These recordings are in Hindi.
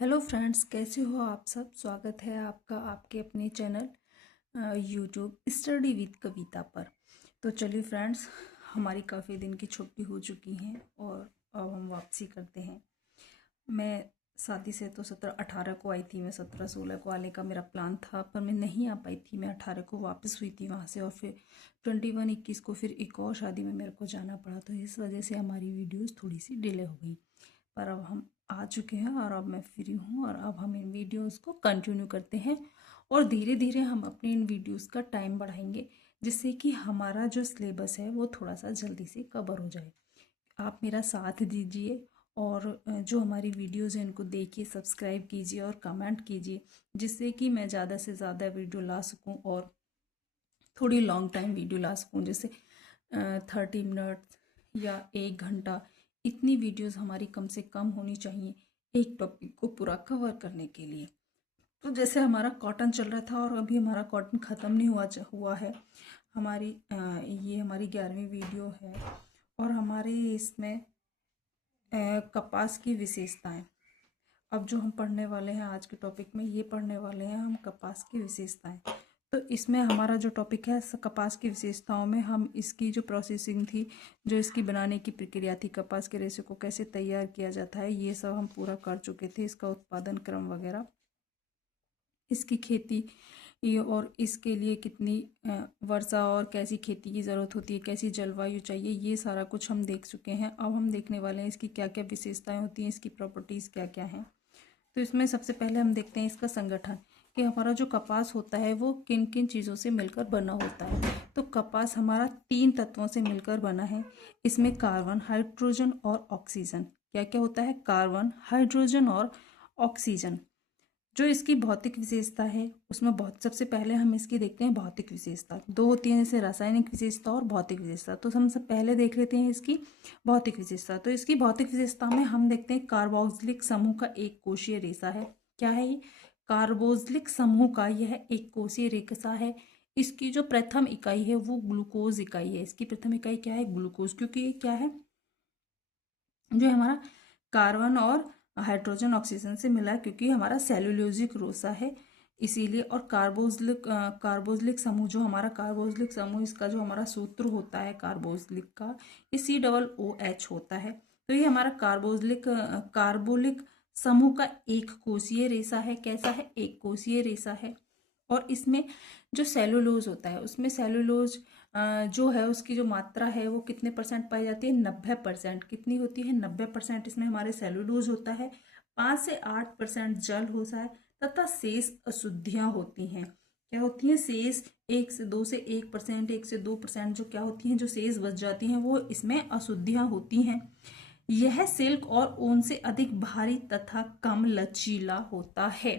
हेलो फ्रेंड्स, कैसे हो आप सब। स्वागत है आपका आपके अपने चैनल यूट्यूब स्टडी विद कविता पर। तो चलिए फ्रेंड्स, हमारी काफ़ी दिन की छुट्टी हो चुकी है और अब हम वापसी करते हैं। मैं शादी से तो 17-18 को आई थी। मैं 17-16 को आने का मेरा प्लान था, पर मैं नहीं आ पाई थी। मैं 18 को वापस हुई थी वहाँ से, और फिर 21-21 को फिर एक और शादी में मेरे को जाना पड़ा। तो इस वजह से हमारी वीडियोस थोड़ी सी डिले हो गई, पर अब हम आ चुके हैं और अब मैं फ्री हूँ और अब हम इन वीडियोस को कंटिन्यू करते हैं। और धीरे धीरे हम अपने इन वीडियोस का टाइम बढ़ाएंगे, जिससे कि हमारा जो सिलेबस है वो थोड़ा सा जल्दी से कवर हो जाए। आप मेरा साथ दीजिए और जो हमारी वीडियोस हैं उनको देखिए, सब्सक्राइब कीजिए और कमेंट कीजिए, जिससे कि मैं ज़्यादा से ज़्यादा वीडियो ला सकूं और थोड़ी लॉन्ग टाइम वीडियो ला सकूं, जैसे 30 मिनट या 1 घंटा। इतनी वीडियोस हमारी कम से कम होनी चाहिए एक टॉपिक को पूरा कवर करने के लिए। तो जैसे हमारा कॉटन चल रहा था और अभी हमारा कॉटन ख़त्म नहीं हुआ है। हमारी ये हमारी 11वीं वीडियो है और हमारे इसमें कपास की विशेषताएं। अब जो हम पढ़ने वाले हैं आज के टॉपिक में, ये पढ़ने वाले हैं हम कपास की विशेषताएं। तो इसमें हमारा जो टॉपिक है कपास की विशेषताओं में, हम इसकी जो प्रोसेसिंग थी, जो इसकी बनाने की प्रक्रिया थी, कपास के रेशे को कैसे तैयार किया जाता है, ये सब हम पूरा कर चुके थे। इसका उत्पादन क्रम वगैरह, इसकी खेती ये और इसके लिए कितनी वर्षा और कैसी खेती की ज़रूरत होती है, कैसी जलवायु चाहिए, ये सारा कुछ हम देख चुके हैं। अब हम देखने वाले हैं इसकी क्या क्या विशेषताएं होती हैं, इसकी प्रॉपर्टीज़ क्या क्या हैं। तो इसमें सबसे पहले हम देखते हैं इसका संगठन, कि हमारा जो कपास होता है वो किन किन चीज़ों से मिलकर बना होता है। तो कपास हमारा 3 तत्वों से मिलकर बना है। इसमें कार्बन, हाइड्रोजन और ऑक्सीजन। क्या क्या होता है? कार्बन, हाइड्रोजन और ऑक्सीजन। जो इसकी भौतिक विशेषता है उसमें बहुत सबसे पहले हम इसकी देखते हैं भौतिक विशेषता। दो होती है, जैसे रासायनिक विशेषता और भौतिक विशेषता। तो हम सब पहले देख लेते हैं इसकी भौतिक विशेषता। तो इसकी भौतिक विशेषता में हम देखते हैं कार्बोक्सिलिक समूह का एक कोशीय रेशा है। क्या है ये? कार्बोक्सिलिक समूह का यह एक कोशीय रेशा है। इसकी जो प्रथम इकाई है वो ग्लूकोज इकाई है। इसकी प्रथम इकाई क्या है? ग्लूकोज। क्योंकि ये क्या है, जो हमारा कार्बन और हाइड्रोजन ऑक्सीजन से मिला है, क्योंकि हमारा सेलुलोजिक रेशा है इसीलिए। और कार्बोक्सिलिक समूह, जो हमारा कार्बोक्सिलिक समूह, इसका जो हमारा सूत्र होता है कार्बोक्सिलिक का, ये COOH होता है। तो ये हमारा कार्बोलिक समूह का एक कोशीय रेशा है। कैसा है? एक कोशीय रेशा है। और इसमें जो सेलुलोज होता है, उसमें सेलुलोज जो है उसकी जो मात्रा है वो कितने परसेंट पाई जाती है? 90%। कितनी होती है? 90% इसमें हमारे सेलुलोज होता है। 5 से 8% जल होता है तथा शेष अशुद्धियां होती हैं। क्या होती हैं? शेष 1 से 2% 1 से 2% जो क्या होती हैं, जो शेष बच जाती हैं, वो इसमें अशुद्धियां होती हैं। यह सिल्क और ऊन से अधिक भारी तथा कम लचीला होता है।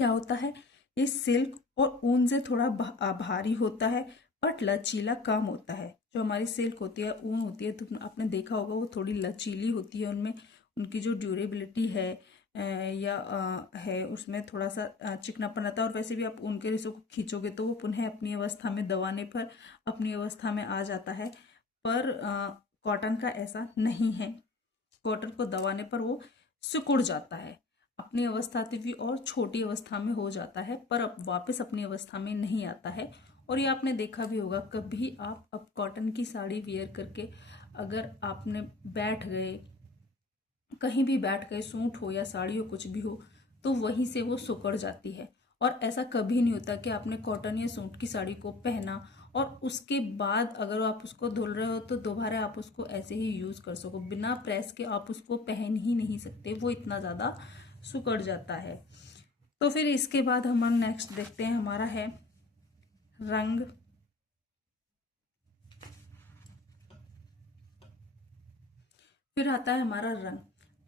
क्या होता है? ये सिल्क और ऊन से थोड़ा भारी होता है, बट लचीला कम होता है। जो हमारी सिल्क होती है, ऊन होती है, तो आपने देखा होगा वो थोड़ी लचीली होती है। उनमें उनकी जो ड्यूरेबिलिटी है है उसमें थोड़ा सा चिकनापन रहता है। और वैसे भी आप ऊन के रेशों को खींचोगे तो वो पुनः अपनी अवस्था में दबाने पर अपनी अवस्था में आ जाता है। पर कॉटन का ऐसा नहीं है। कॉटन को दबाने पर वो सिकुड़ जाता है, अपनी अवस्था भी और छोटी अवस्था में हो जाता है, पर अब वापस अपनी अवस्था में नहीं आता है। और ये आपने देखा भी होगा, कभी आप अब कॉटन की साड़ी वेयर करके अगर आपने बैठ गए, कहीं भी बैठ गए, सूट हो या साड़ी हो, कुछ भी हो, तो वहीं से वो सिकुड़ जाती है। और ऐसा कभी नहीं होता कि आपने कॉटन या सूट की साड़ी को पहना और उसके बाद अगर आप उसको धुल रहे हो तो दोबारा आप उसको ऐसे ही यूज कर सको, बिना प्रेस के आप उसको पहन ही नहीं सकते, वो इतना ज्यादा सिकुड़ जाता है। तो फिर इसके बाद हम नेक्स्ट देखते हैं, हमारा है रंग। फिर आता है हमारा रंग।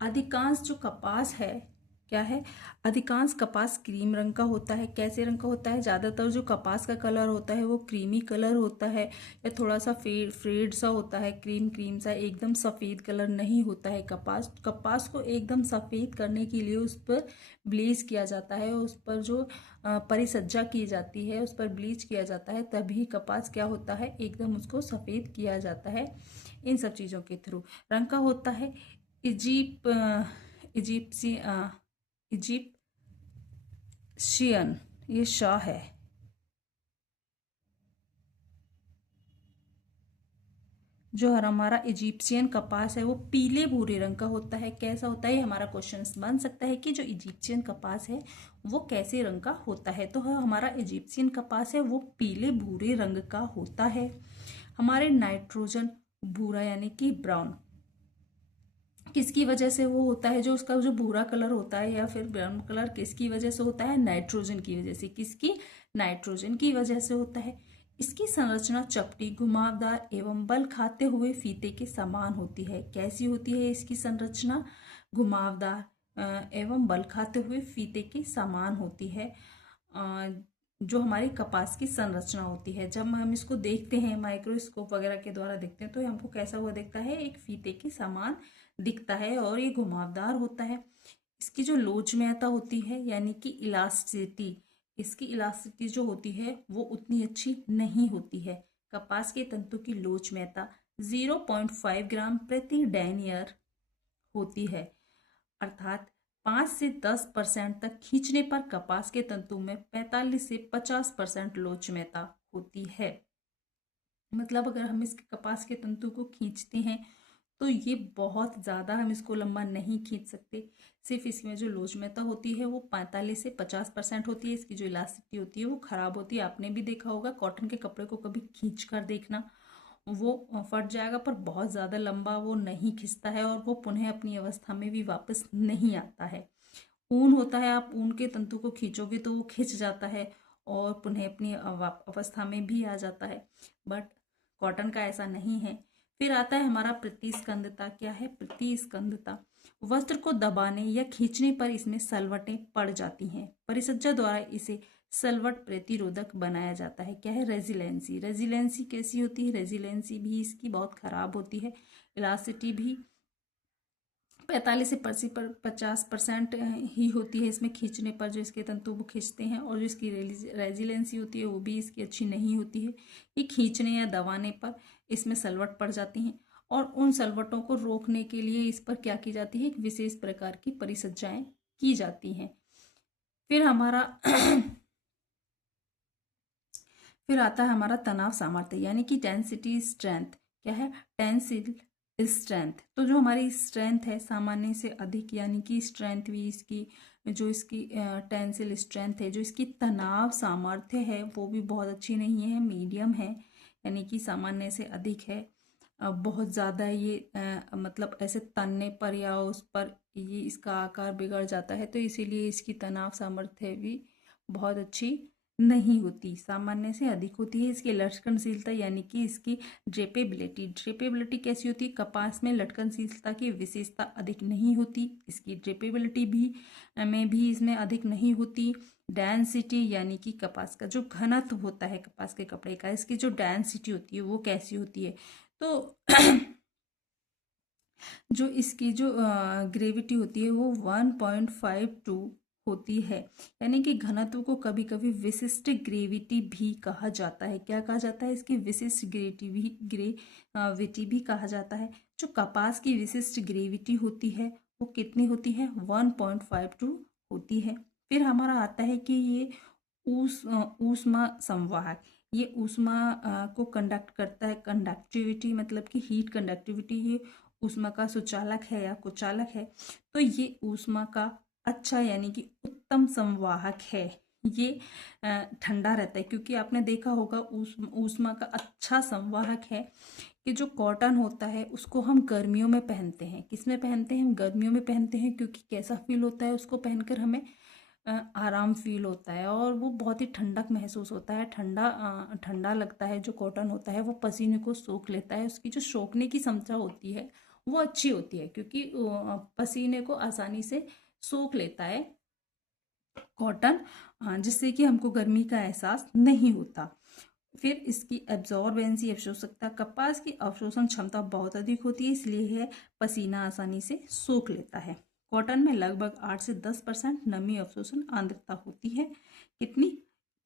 अधिकांश जो कपास है, क्या है? अधिकांश कपास क्रीम रंग का होता है। कैसे रंग का होता है? ज्यादातर जो कपास का कलर होता है वो क्रीमी कलर होता है, या थोड़ा सा फेड सा होता है, क्रीम क्रीम सा, एकदम सफेद कलर नहीं होता है। कपास को एकदम सफेद करने के लिए उस पर ब्लीच किया जाता है, उस पर जो परिसज्जा की जाती है, उस पर ब्लीच किया जाता है, तभी कपास क्या होता है, एकदम उसको सफेद किया जाता है इन सब चीजों के थ्रू। रंग का होता है इजिप इजिप्शियन, ये शाह है। जो हमारा इजिप्शियन कपास है वो पीले भूरे रंग का होता है। कैसा होता है, हमारा क्वेश्चन बन सकता है कि जो इजिप्शियन कपास है वो कैसे रंग का होता है। तो हमारा इजिप्शियन कपास है वो पीले भूरे रंग का होता है। हमारे नाइट्रोजन भूरा यानी कि ब्राउन किसकी वजह से वो होता है, जो उसका जो भूरा कलर होता है या फिर ब्राउन कलर किसकी वजह से होता है, नाइट्रोजन की वजह से। किसकी, नाइट्रोजन की वजह से होता है। इसकी संरचना चपटी, घुमावदार एवं बल खाते हुए फीते के समान होती है। कैसी होती है इसकी संरचना, घुमावदार एवं बल खाते हुए फीते के समान होती है। जो हमारी कपास की संरचना होती है, जब हम इसको देखते हैं माइक्रोस्कोप वगैरह के द्वारा देखते हैं तो हमको कैसा हुआ दिखता है, एक फीते के समान दिखता है और ये घुमावदार होता है। इसकी जो लोचदारता होती है यानी कि इलास्टिसिटी, इसकी इलास्टिसिटी जो होती है वो उतनी अच्छी नहीं होती है। कपास के तंतु की लोचदारता 0.5 ग्राम प्रति डेनियर होती है, अर्थात 5 से 10% तक खींचने पर कपास के तंतु में 45 से 50% लोचदारता होती है। मतलब अगर हम इसके कपास के तंतु को खींचते हैं तो ये बहुत ज़्यादा हम इसको लंबा नहीं खींच सकते। सिर्फ इसमें जो लोचदारता होती है वो 45 से 50% होती है। इसकी जो इलास्टिसिटी होती है वो ख़राब होती है। आपने भी देखा होगा कॉटन के कपड़े को कभी खींच कर देखना, वो फट जाएगा पर बहुत ज़्यादा लंबा वो नहीं खिंचता है और वो पुनः अपनी अवस्था में भी वापस नहीं आता है। ऊन होता है, आप ऊन के तंतु को खींचोगे तो वो खिंच जाता है और पुनः अपनी अवस्था में भी आ जाता है, बट कॉटन का ऐसा नहीं है। फिर आता है हमारा प्रतिस्कंदता। क्या है प्रतिस्कंदता, वस्त्र को दबाने या खींचने पर इसमें सलवटें पड़ जाती हैं। परिसज्जा द्वारा इसे सलवट प्रतिरोधक बनाया जाता है। क्या है, रेजिलेंसी। रेजिलेंसी कैसी होती है, रेजिलेंसी भी इसकी बहुत खराब होती है। इलास्टिसिटी भी 45 से 50% ही होती है इसमें खींचने पर, जो इसके तंतु वो खींचते हैं। और जो इसकी रेजिलेंसी होती है वो भी इसकी अच्छी नहीं होती है। ये खींचने या दबाने पर इसमें सलवट पड़ जाती हैं और उन सलवटों को रोकने के लिए इस पर क्या की जाती है, एक विशेष प्रकार की परिसज्जाएं की जाती हैं। फिर हमारा फिर आता है हमारा तनाव सामर्थ्य यानी कि टेंसिटी स्ट्रेंथ। क्या है, टेंसिल स्ट्रेंथ। तो जो हमारी स्ट्रेंथ है सामान्य से अधिक, यानी कि स्ट्रेंथ भी इसकी, जो इसकी टेंसिल स्ट्रेंथ है, जो इसकी तनाव सामर्थ्य है वो भी बहुत अच्छी नहीं है, मीडियम है, यानी कि सामान्य से अधिक है। बहुत ज़्यादा ये मतलब ऐसे तनने पर या उस पर ये इसका आकार बिगड़ जाता है, तो इसीलिए इसकी तनाव सामर्थ्य भी बहुत अच्छी नहीं होती, सामान्य से अधिक होती है। इसकी लटकनशीलता यानी कि इसकी ड्रेपेबिलिटी। ड्रेपेबिलिटी कैसी होती है, कपास में लटकनशीलता की विशेषता अधिक नहीं होती, इसकी ड्रेपेबिलिटी भी में भी इसमें अधिक नहीं होती। डेंसिटी यानी कि कपास का जो घनत्व होता है कपास के कपड़े का, इसकी जो डेंसिटी होती है वो कैसी होती है, तो जो इसकी जो ग्रेविटी होती है वो 1.52 होती है। यानी कि घनत्व को कभी कभी विशिष्ट ग्रेविटी भी कहा जाता है। क्या कहा जाता है, इसकी विशिष्ट ग्रेविटी भी कहा जाता है। जो कपास की विशिष्ट ग्रेविटी होती है वो कितनी होती है, 1.52 होती है। फिर हमारा आता है कि ये ऊष्मा संवाहक, ये ऊष्मा को कंडक्ट करता है। कंडक्टिविटी मतलब कि हीट कंडक्टिविटी, ये ऊष्मा का सुचालक है या कुचालक है। तो ये ऊष्मा का अच्छा यानी कि उत्तम संवाहक है। ये ठंडा रहता है, क्योंकि आपने देखा होगा ऊष्मा का अच्छा संवाहक है कि जो कॉटन होता है उसको हम गर्मियों में पहनते हैं। किसमें पहनते हैं, हम गर्मियों में पहनते हैं, क्योंकि कैसा फील होता है उसको पहनकर हमें आराम फील होता है और वो बहुत ही ठंडक महसूस होता है, ठंडा लगता है। जो कॉटन होता है वो पसीने को सोख लेता है, उसकी जो सोखने की क्षमता होती है वो अच्छी होती है, क्योंकि पसीने को आसानी से सोख लेता है कॉटन, जिससे कि हमको गर्मी का एहसास नहीं होता। फिर इसकी एब्जॉर्बेंसी, अवशोषकता, कपास की अवशोषण क्षमता बहुत अधिक होती है, इसलिए यह पसीना आसानी से सोख लेता है। कॉटन में लगभग 8 से 10% नमी अवशोषण आर्द्रता होती है। कितनी,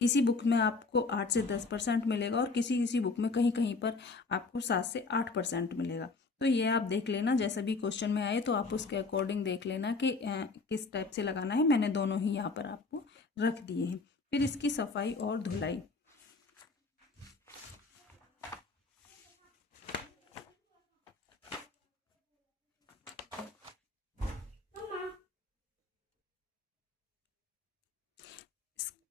किसी बुक में आपको 8 से 10% मिलेगा और किसी किसी बुक में कहीं कहीं पर आपको 7 से 8% मिलेगा। तो ये आप देख लेना, जैसा भी क्वेश्चन में आए तो आप उसके अकॉर्डिंग देख लेना कि किस टाइप से लगाना है। मैंने दोनों ही यहाँ पर आपको रख दिए हैं। फिर इसकी सफाई और धुलाई।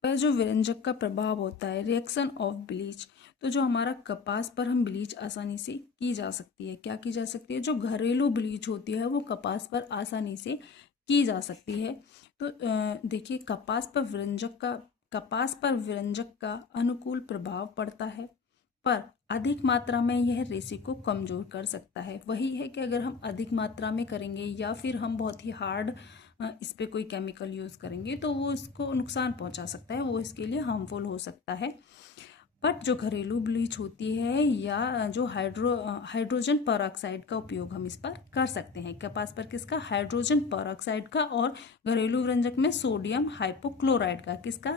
पर जो व्यंजक का प्रभाव होता है, रिएक्शन ऑफ ब्लीच, तो जो हमारा कपास पर हम ब्लीच आसानी से की जा सकती है। क्या की जा सकती है? जो घरेलू ब्लीच होती है वो कपास पर आसानी से की जा सकती है। तो देखिए, कपास पर व्यंजक का अनुकूल प्रभाव पड़ता है, पर अधिक मात्रा में यह रेशे को कमजोर कर सकता है। वही है कि अगर हम अधिक मात्रा में करेंगे या फिर हम बहुत ही हार्ड इस पे कोई केमिकल यूज़ करेंगे तो वो इसको नुकसान पहुंचा सकता है, वो इसके लिए हार्मफुल हो सकता है। बट जो घरेलू ब्लीच होती है या जो हाइड्रोजन परऑक्साइड का उपयोग हम इस पर कर सकते हैं। कपास पर किसका? हाइड्रोजन परऑक्साइड का, और घरेलू व्यंजक में सोडियम हाइपोक्लोराइड का। किसका?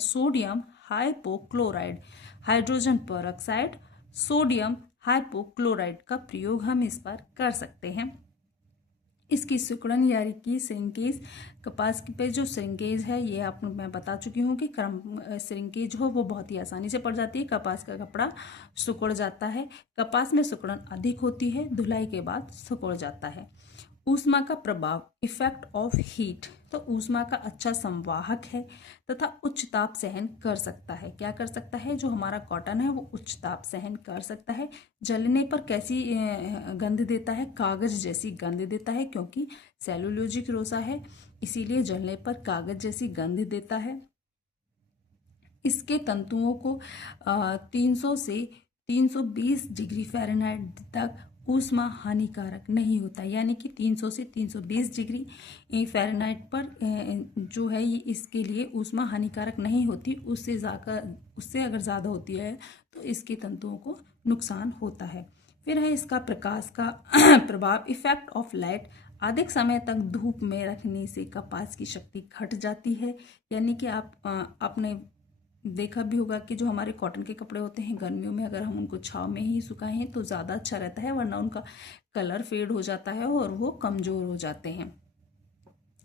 Sodium hypochloride, hydrogen peroxide, sodium hypochloride का प्रयोग हम इस पर कर सकते हैं। इसकी सिकुड़न यानी कि श्रिंकेज, कपास पे जो श्रिंकेज है ये आप मैं बता चुकी हूँ कि श्रिंकेज हो वो बहुत ही आसानी से पड़ जाती है। कपास का कपड़ा सिकुड़ जाता है। कपास में सिकुड़न अधिक होती है, धुलाई के बाद सिकुड़ जाता है। ऊष्मा का प्रभाव, इफेक्ट ऑफ हीट, तो ऊष्मा का अच्छा संवाहक है तथा उच्च ताप सहन कर सकता है। क्या कर सकता है? जो हमारा कॉटन है वो उच्च ताप सहन कर सकता है। जलने पर कैसी गंध देता है? कागज जैसी गंध देता है, क्योंकि सेलुलोजिक रेशा है इसीलिए जलने पर कागज जैसी गंध देता है। इसके तंतुओं को 300 से 320 डिग्री फ़ारेनहाइट तक ऊष्मा हानिकारक नहीं होता, यानी कि 300 से 320 डिग्री फ़ारेनहाइट पर जो है ये इसके लिए ऊष्मा हानिकारक नहीं होती। उससे अगर ज़्यादा होती है तो इसके तंतुओं को नुकसान होता है। फिर है इसका प्रकाश का प्रभाव, इफेक्ट ऑफ लाइट, अधिक समय तक धूप में रखने से कपास की शक्ति घट जाती है। यानी कि आपने देखा भी होगा कि जो हमारे कॉटन के कपड़े होते हैं गर्मियों में अगर हम उनको छांव में ही सुखाएं तो ज़्यादा अच्छा रहता है, वरना उनका कलर फेड हो जाता है और वो कमज़ोर हो जाते हैं।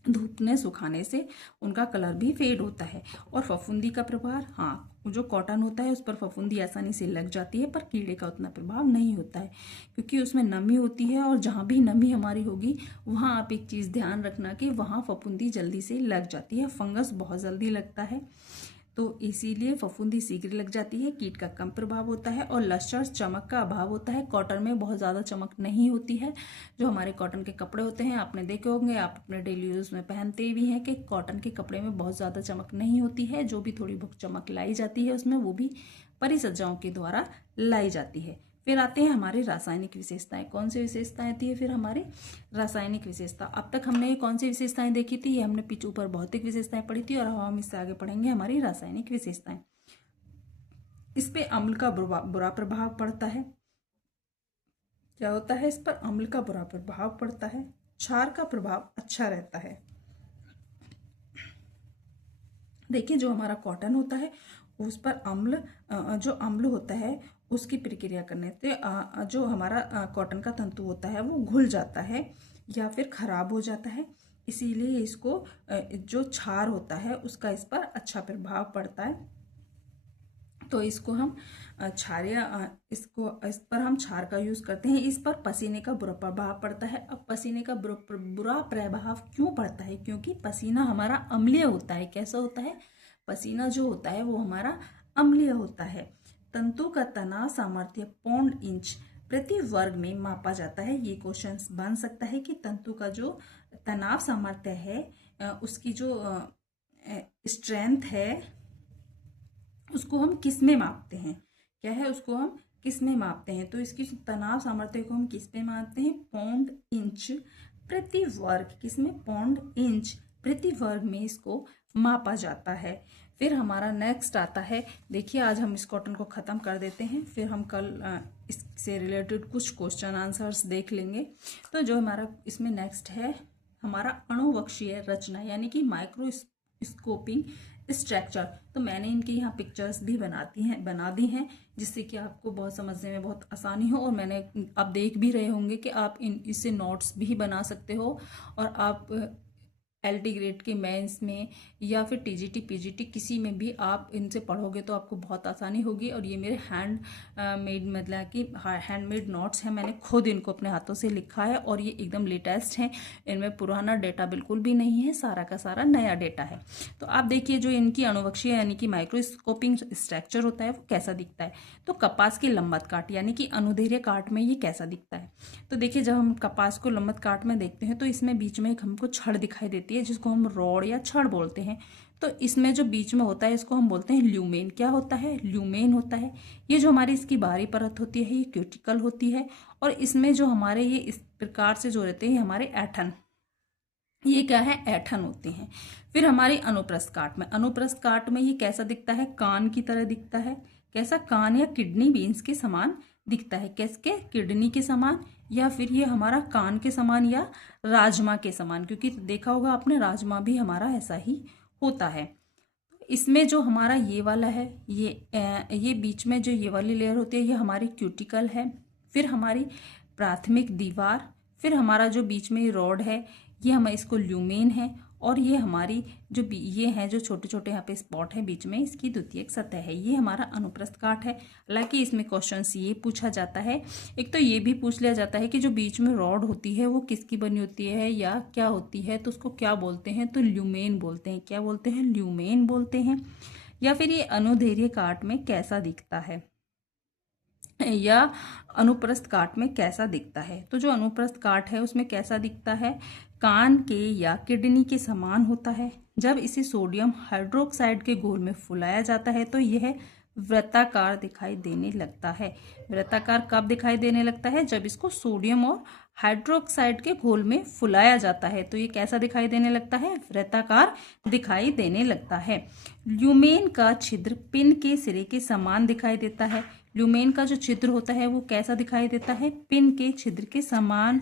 धूप में सुखाने से उनका कलर भी फेड होता है। और फफूंदी का प्रभाव, हाँ, जो कॉटन होता है उस पर फफूंदी आसानी से लग जाती है, पर कीड़े का उतना प्रभाव नहीं होता है क्योंकि उसमें नमी होती है। और जहाँ भी नमी हमारी होगी वहाँ आप एक चीज़ ध्यान रखना कि वहाँ फफूंदी जल्दी से लग जाती है, फंगस बहुत जल्दी लगता है, तो इसीलिए फफूंदी शीघ्र लग जाती है। कीट का कम प्रभाव होता है और लश्कर चमक का अभाव होता है। कॉटन में बहुत ज़्यादा चमक नहीं होती है। जो हमारे कॉटन के कपड़े होते हैं आपने देखे होंगे, आप अपने डेली यूज़ में पहनते भी हैं कि कॉटन के कपड़े में बहुत ज़्यादा चमक नहीं होती है। जो भी थोड़ी बहुत चमक लाई जाती है उसमें वो भी परिसज्जाओं के द्वारा लाई जाती है। फिर आते हैं हमारी रासायनिक विशेषताएं। कौन सी विशेषताएं आती है फिर हमारी? रासायनिक विशेषता। अब तक हमने कौन सी विशेषताएं देखी थी? ये हमने पीछे ऊपर भौतिक विशेषताएं पढ़ी थी और हम इससे आगे पढ़ेंगे हमारी रासायनिक विशेषताएं। इस पे अम्ल का बुरा प्रभाव पड़ता है। क्या होता है? इस पर अम्ल का बुरा प्रभाव पड़ता है। क्षार का प्रभाव अच्छा रहता है। देखिए, जो हमारा कॉटन होता है उस पर जो अम्ल होता है उसकी प्रक्रिया करने से जो हमारा कॉटन का तंतु होता है वो घुल जाता है या फिर खराब हो जाता है। इसीलिए इसको जो क्षार होता है उसका इस पर अच्छा प्रभाव पड़ता है। तो इसको हम इस पर हम क्षार का यूज करते हैं। इस पर पसीने का बुरा प्रभाव पड़ता है। अब पसीने का बुरा प्रभाव क्यों पड़ता है? क्योंकि पसीना हमारा अम्लीय होता है। कैसा होता है? पसीना जो होता है वो हमारा अम्लीय होता है। तंतु का तनाव सामर्थ्य पौंड इंच प्रति वर्ग में मापा जाता है। ये क्वेश्चन बन सकता है कि तंतु का जो तनाव सामर्थ्य है उसकी जो स्ट्रेंथ है उसको हम किस में मापते हैं? क्या है? उसको हम किस में मापते हैं? तो इसकी तनाव सामर्थ्य को हम किस में मापते हैं? पौंड इंच प्रति वर्ग। किसमें? पौंड इंच प्रति वर्ग में इसको मापा जाता है। फिर हमारा नेक्स्ट आता है, देखिए आज हम इस कॉटन को ख़त्म कर देते हैं, फिर हम कल इससे रिलेटेड कुछ क्वेश्चन आंसर्स देख लेंगे। तो जो हमारा इसमें नेक्स्ट है हमारा अणुवक्षीय रचना यानी कि माइक्रोस्कोपिंग स्ट्रक्चर। तो मैंने इनकी यहाँ पिक्चर्स भी बना दी हैं जिससे कि आपको बहुत समझने में बहुत आसानी हो। और मैंने आप देख भी रहे होंगे कि आप इससे नोट्स भी बना सकते हो, और आप LD ग्रेड के मेंस में या फिर TGT PGT किसी में भी आप इनसे पढ़ोगे तो आपको बहुत आसानी होगी। और ये मेरे मेड मतलब कि हैंडमेड नोट्स हैं, मैंने खुद इनको अपने हाथों से लिखा है और ये एकदम लेटेस्ट हैं। इनमें पुराना डेटा बिल्कुल भी नहीं है, सारा का सारा नया डेटा है। तो आप देखिए जो इनकी अणुवक्षीय यानी कि माइक्रोस्कोपिक स्ट्रक्चर होता है वो कैसा दिखता है। तो कपास के लंबत काट यानी कि अनुदैर्ध्य काट में ये कैसा दिखता है। तो देखिए जब हम कपास को लंबत काट में देखते हैं तो इसमें बीच में एक हमको छड़ दिखाई देती है जिसको हम रॉड या छड़ बोलते हैं। तो इसमें जो बीच में होता है इसको हम बोलते हैं ल्यूमेन। क्या होता है? ल्यूमेन होता है। ये जो हमारी इसकी बाहरी परत होती है ये क्यूटिकल होती है। और इसमें जो हमारे ये इस प्रकार से जो रहते हैं हमारे ऐठन, ये क्या है? ऐठन होते हैं। फिर हमारे अनुप्रस्थ काट में, अनुप्रस्थ काट में ये कैसा दिखता है? कान की तरह दिखता है। कैसा? कान या किडनी बीन्स के समान दिखता है। कैसे? किडनी के समान, या फिर ये हमारा कान के समान या राजमा के समान, क्योंकि देखा होगा आपने राजमा भी हमारा ऐसा ही होता है। इसमें जो हमारा ये वाला है ये बीच में जो ये वाली लेयर होती है ये हमारी क्यूटिकल है। फिर हमारी प्राथमिक दीवार, फिर हमारा जो बीच में रॉड है ये हम इसको ल्यूमेन है। और ये हमारी जो ये हैं जो छोटे छोटे यहाँ पे स्पॉट है बीच में, इसकी द्वितीयक सतह है। ये हमारा अनुप्रस्थ काट है। हालांकि इसमें क्वेश्चंस ये पूछा जाता है, एक तो ये भी पूछ लिया जाता है कि जो बीच में रॉड होती है वो किसकी बनी होती है या क्या होती है, तो उसको क्या बोलते हैं? तो ल्यूमेन बोलते हैं। क्या बोलते हैं? ल्यूमेन बोलते हैं। या फिर ये अनुदैर्ध्य काट में कैसा दिखता है या अनुप्रस्थ काट में कैसा दिखता है। तो जो अनुप्रस्थ काट है उसमें कैसा दिखता है? कान के या किडनी के समान होता है। जब इसे सोडियम हाइड्रोक्साइड के घोल में फुलाया जाता है तो यह वृत्ताकार दिखाई देने लगता है। वृत्ताकार कब दिखाई देने लगता है? जब इसको सोडियम और हाइड्रोक्साइड के घोल में फुलाया जाता है तो ये कैसा दिखाई देने लगता है? वृत्ताकार दिखाई देने लगता है। ल्यूमेन का छिद्र पिन के सिरे के समान दिखाई देता है। ल्यूमेन का जो छिद्र होता है वो कैसा दिखाई देता है? पिन के छिद्र के समान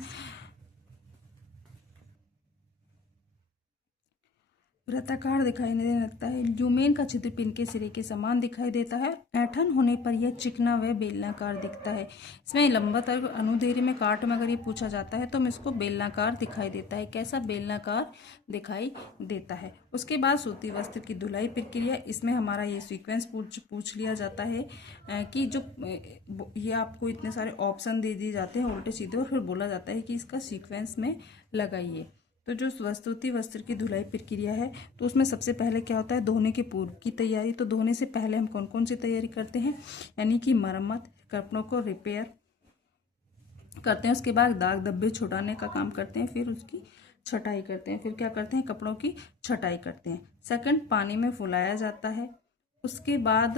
वृत्ताकार दिखाई देने लगता है। ल्यूमेन का छिद्र पिन के सिरे के समान दिखाई देता है। ऐंठन होने पर यह चिकना व बेलनाकार दिखता है। इसमें लंबत और अनुदैर्ध्य में काट में अगर ये पूछा जाता है तो हम इसको बेलनाकार दिखाई देता है। कैसा? बेलनाकार दिखाई देता है। उसके बाद सूती वस्त्र की धुलाई प्रक्रिया, इसमें हमारा ये सीक्वेंस पूछ लिया जाता है कि जो ये आपको इतने सारे ऑप्शन दे दिए जाते हैं उल्टे सीधे, और फिर बोला जाता है कि इसका सीक्वेंस में लगाइए। तो जो सूती वस्त्र की धुलाई प्रक्रिया है तो उसमें सबसे पहले क्या होता है? धोने के पूर्व की तैयारी। तो धोने से पहले हम कौन कौन सी तैयारी करते हैं? यानी कि मरम्मत, कपड़ों को रिपेयर करते हैं, उसके बाद दाग धब्बे छुटाने का काम करते हैं, फिर उसकी छटाई करते हैं। फिर क्या करते हैं? कपड़ों की छटाई करते हैं। सेकंड, पानी में फुलाया जाता है। उसके बाद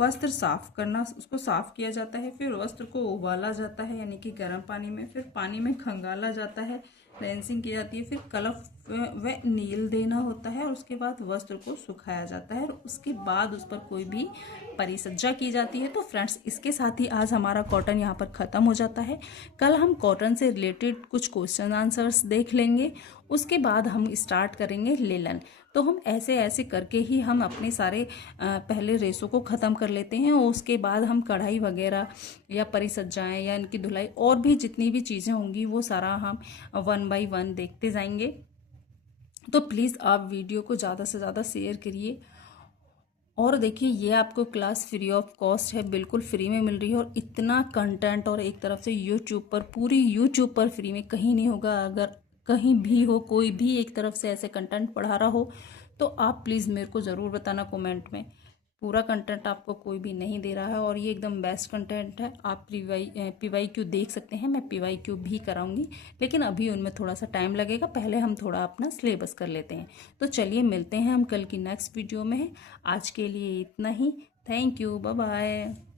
वस्त्र साफ करना, उसको साफ किया जाता है। फिर वस्त्र को उबाला जाता है यानी कि गर्म पानी में। फिर पानी में खंगाला जाता है, क्लेंसिंग की जाती है। फिर कलफ व नील देना होता है और उसके बाद वस्त्र को सुखाया जाता है और उसके बाद उस पर कोई भी परिसज्जा की जाती है। तो फ्रेंड्स इसके साथ ही आज हमारा कॉटन यहाँ पर ख़त्म हो जाता है। कल हम कॉटन से रिलेटेड कुछ क्वेश्चन आंसर्स देख लेंगे, उसके बाद हम स्टार्ट करेंगे लेलन। तो हम ऐसे ऐसे करके ही हम अपने सारे पहले रेसों को ख़त्म कर लेते हैं और उसके बाद हम कढ़ाई वगैरह या परिसज्जाएँ या इनकी धुलाई और भी जितनी भी चीज़ें होंगी वो सारा हम 1 बाय 1 देखते जाएंगे। तो प्लीज़ आप वीडियो को ज़्यादा से ज़्यादा शेयर करिए। और देखिए ये आपको क्लास फ्री ऑफ कॉस्ट है, बिल्कुल फ्री में मिल रही है और इतना कंटेंट और एक तरफ से यूट्यूब पर, पूरी यूट्यूब पर फ्री में कहीं नहीं होगा। अगर कहीं भी हो, कोई भी एक तरफ से ऐसे कंटेंट पढ़ा रहा हो तो आप प्लीज़ मेरे को ज़रूर बताना कमेंट में। पूरा कंटेंट आपको कोई भी नहीं दे रहा है और ये एकदम बेस्ट कंटेंट है। आप PYQ देख सकते हैं, मैं PYQ भी कराऊंगी, लेकिन अभी उनमें थोड़ा सा टाइम लगेगा। पहले हम थोड़ा अपना सिलेबस कर लेते हैं। तो चलिए मिलते हैं हम कल की नेक्स्ट वीडियो में। आज के लिए इतना ही। Thank you, bye bye.